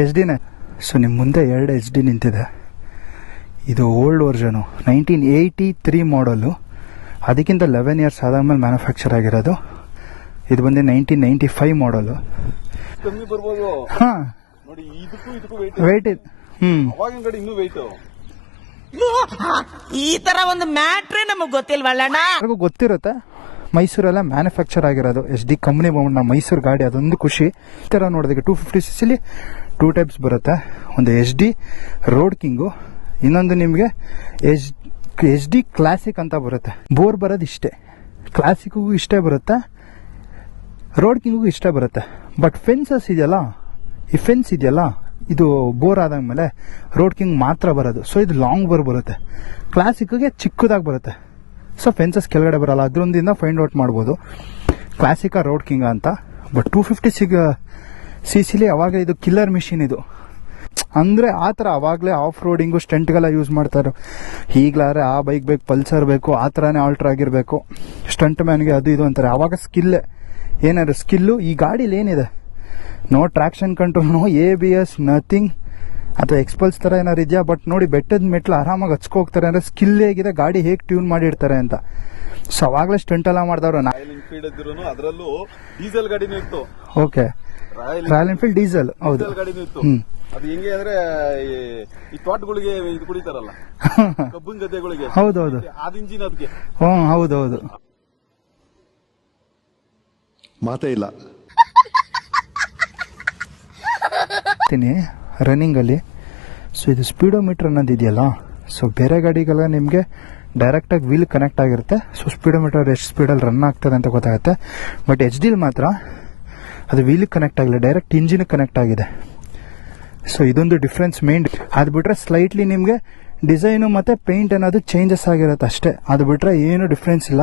H ಡಿನೇ. So ನಿಮ್ಮ ಮುಂದೆ 2 H D ನಿಂತಿದೆ. ಇದು ಓಲ್ಡ್ ವರ್ಷನು 1983 ಮಾಡಲು, ಅದಕ್ಕಿಂತ 11 ಇಯರ್ಸ್ ಆದಾದ್ಮೇಲೆ ಮ್ಯಾನುಫ್ಯಾಕ್ಚರ್ ಆಗಿರೋದು. ಇದು ಬಂದು 1995 ಮಾಡಲು. ಹಾಂ ವೆಯ್ಟ್ ಇದೆ. ಈ ತರ ಒಂದು ಮ್ಯಾಟ್ರೇ ನಮಗೆ ಗೊತ್ತಿಲ್ವಲ್ಲಣ್ಣ. ಗೊತ್ತಿರುತ್ತೆ, ಮೈಸೂರೆಲ್ಲ ಮ್ಯಾನುಫ್ಯಾಕ್ಚರ್ ಆಗಿರೋದು ಎಚ್ ಡಿ ಕಂಪ್ನಿ ಬಂದ್ಬಿಟ್ಟು ನಮ್ಮ ಮೈಸೂರು ಗಾಡಿ, ಅದೊಂದು ಖುಷಿ. ಈ ಥರ ನೋಡಿದಾಗ 250cc 2 ಟೈಪ್ಸ್ ಬರುತ್ತೆ. ಒಂದು ಎಚ್ ಡಿ ರೋಡ್ ಕಿಂಗು, ಇನ್ನೊಂದು ನಿಮಗೆ ಎಚ್ ಡಿ ಕ್ಲಾಸಿಕ್ ಅಂತ ಬರುತ್ತೆ. ಬೋರ್ ಬರೋದು ಇಷ್ಟೇ, ಕ್ಲಾಸಿಕ್ಗೂ ಇಷ್ಟೇ ಬರುತ್ತೆ, ರೋಡ್ ಕಿಂಗಿಗೂ ಇಷ್ಟೇ ಬರುತ್ತೆ. ಬಟ್ ಫೆನ್ಸಸ್ ಇದೆಯಲ್ಲ, ಈ ಫೆನ್ಸ್ ಇದೆಯಲ್ಲ, ಇದು ಬೋರ್ ಆದಾದ್ಮೇಲೆ ರೋಡ್ ಕಿಂಗ್ ಮಾತ್ರ ಬರೋದು. ಸೊ ಇದು ಲಾಂಗ್ ಬೋರ್ ಬರುತ್ತೆ. ಕ್ಲಾಸಿಕ್ಗೆ ಚಿಕ್ಕದಾಗಿ ಬರುತ್ತೆ. ಸೊ ಫೆನ್ಸಸ್ ಕೆಳಗಡೆ ಬರಲ್ಲ, ಅದರೊಂದಿಂದ ಫೈಂಡ್ ಔಟ್ ಮಾಡ್ಬೋದು ಕ್ಲಾಸಿಕಾ ರೋಡ್ ಕಿಂಗ ಅಂತ. ಬಟ್ 250cc ಅವಾಗ ಇದು ಕಿಲ್ಲರ್ ಮಿಷಿನ್ ಇದು. ಅಂದರೆ ಆ ಥರ ಅವಾಗಲೇ ಆಫ್ ರೋಡಿಂಗು ಸ್ಟಂಟ್ಗೆಲ್ಲ ಯೂಸ್ ಮಾಡ್ತಾರೆ. ಈಗಲಾದ್ರೆ ಆ ಬೈಕ್ ಬೇಕು, ಪಲ್ಸರ್ ಬೇಕು, ಆ ಥರನೇ ಆಲ್ಟ್ರ್ ಆಗಿರಬೇಕು, ಸ್ಟಂಟ್ ಮ್ಯಾನ್ಗೆ ಅದು ಇದು ಅಂತಾರೆ. ಆವಾಗ ಸ್ಕಿಲ್ಲೇ, ಏನಾದ್ರು ಸ್ಕಿಲ್ಲು. ಈ ಗಾಡೀಲಿ ಏನಿದೆ, no traction control, no ABS, nothing. ಅಥವಾ ಎಕ್ಸ್ಪಲ್ಸ್ ಥರ ಏನಾರು ಇದೆಯಾ? ಬಟ್ ನೋಡಿ, ಬೆಟ್ಟದ ಮೆಟ್ಲು ಆರಾಮಾಗಿ ಹಚ್ಕೋಗ್ತಾರೆ ಅಂದರೆ ಸ್ಕಿಲ್ ಹೇಗಿದೆ, ಗಾಡಿ ಹೇಗೆ ಟ್ಯೂನ್ ಮಾಡಿರ್ತಾರೆ ಅಂತ. ಸೊ ಅವಾಗಲೇ ಸ್ಟಂಟ್ ಎಲ್ಲ ಮಾಡಿದವರು. ಡೀಸೆಲ್ ಗಾಡಿನೂ ಇತ್ತು. Okay, royal Enfield diesel. ಹೌದು, ಗಾಡಿನೂ ಇತ್ತು. ಅದು ಹೆಂಗೆ ಅಂದ್ರೆ ಈ ತೋಟಗಳಿಗೆ ಇದು ಕುಡಿತಾರಲ್ಲ, ಕಬ್ಬಿನ ಗದ್ದೆಗಳಿಗೆ. ಹೌದೌದು, ಅದ್ ಇಂಜಿನ್ ಅದಕ್ಕೆ. ಹೌದೌದು. ಮಾತೇ ಇಲ್ಲ ರನ್ನಿಂಗಲ್ಲಿ. ಸೊ ಇದು ಸ್ಪೀಡೋಮೀಟರ್ ಅನ್ನೋದು ಇದೆಯಲ್ಲ, ಸೊ ಬೇರೆ ಗಾಡಿಗೆಲ್ಲ ನಿಮಗೆ ಡೈರೆಕ್ಟಾಗಿ ವೀಲ್ ಕನೆಕ್ಟ್ ಆಗಿರುತ್ತೆ. ಸೊ ಸ್ಪೀಡೋಮೀಟರ್ ಎಷ್ಟು ಸ್ಪೀಡಲ್ಲಿ ರನ್ ಆಗ್ತದೆ ಅಂತ ಗೊತ್ತಾಗುತ್ತೆ. ಬಟ್ ಎಚ್ ಡಿಲಿ ಮಾತ್ರ ಅದು ವೀಲಿಗೆ ಕನೆಕ್ಟ್ ಆಗಿಲ್ಲ, ಡೈರೆಕ್ಟ್ ಇಂಜಿನಿಗೆ ಕನೆಕ್ಟ್ ಆಗಿದೆ. ಸೊ ಇದೊಂದು ಡಿಫ್ರೆನ್ಸ್ ಮೇನ್. ಅದು ಬಿಟ್ಟರೆ ಸ್ಲೈಟ್ಲಿ ನಿಮಗೆ ಡಿಸೈನು ಮತ್ತು ಪೇಂಟ್ ಅನ್ನೋದು ಚೇಂಜಸ್ ಆಗಿರುತ್ತೆ ಅಷ್ಟೇ. ಅದು ಬಿಟ್ಟರೆ ಏನು ಡಿಫ್ರೆನ್ಸ್ ಇಲ್ಲ.